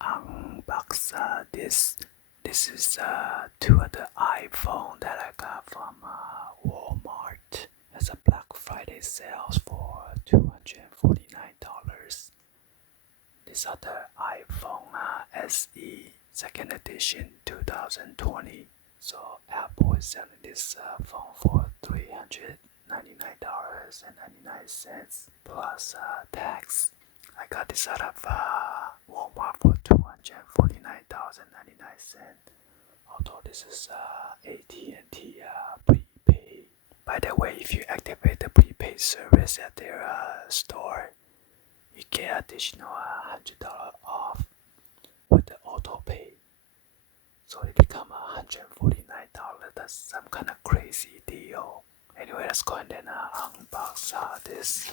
unbox this. This is two of the iPhone that I got from Walmart as a Black Friday sales for $249. These are the iPhone SE second edition 2020. So Apple is selling this phone for $399.99 plus tax. I got this out of Walmart for $249.99. Although this is AT&T Prepaid. By the way, if you activate the prepaid service at their store, you get additional $100 off with the auto pay. So it become $149. That's some kind of crazy deal. Anyway, let's go and then unbox this.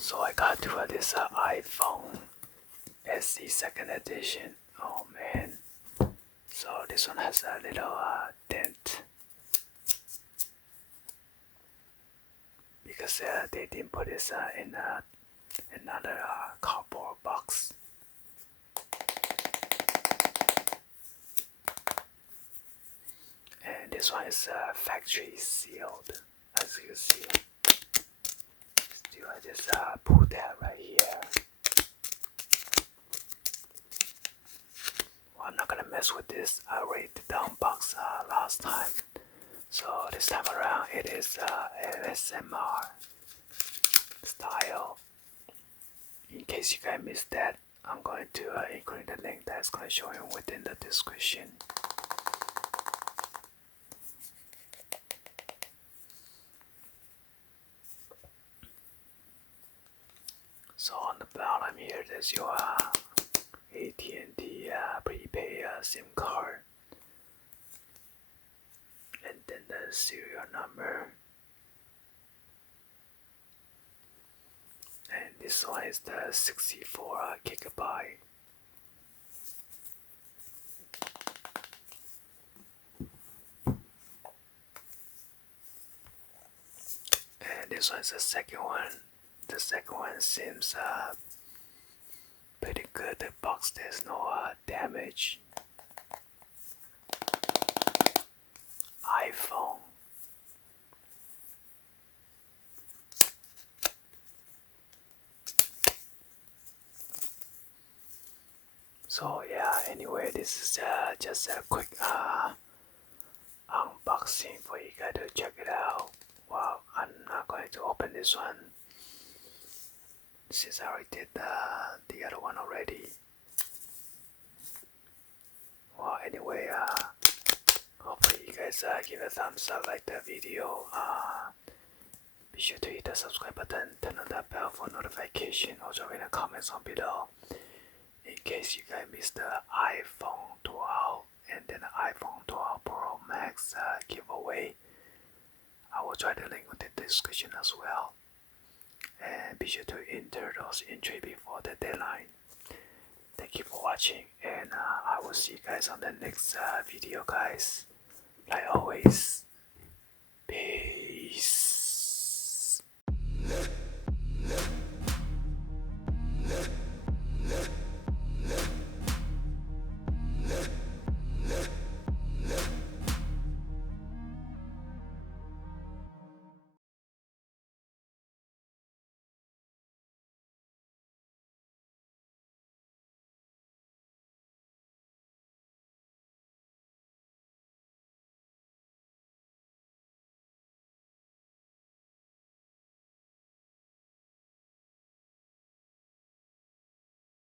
So I got to this iPhone SE second edition. Oh man. So this one has a little dent. Because they didn't put this in another cardboard box. And this one is factory sealed, as you can see. I just put that right here. Well, I'm not gonna mess with this. I already did the unbox last time. So this time around it is ASMR style. In case you guys missed that, I'm going to include the link that's going to show you within the description. So on the bottom here, there's your AT&T Prepaid SIM card, and then the serial number. And this one is the 64 gigabyte. And this one is the second one. The second one seems pretty good. The box, there's no damage. iPhone. So yeah, anyway, this is just a quick unboxing for you guys to check it out. Well, I'm not going to open this one since I already did the other one already. Well, anyway, hopefully you guys give a thumbs up, like the video. Be sure to hit the subscribe button, turn on that bell for notification, or drop in the comments on below. In case you guys missed the iPhone 12 and then the iPhone 12 Pro Max giveaway, I will try the link in the description as well. And be sure to enter those entries before the deadline. Thank you for watching, and I will see you guys on the next video, guys. Like always, peace.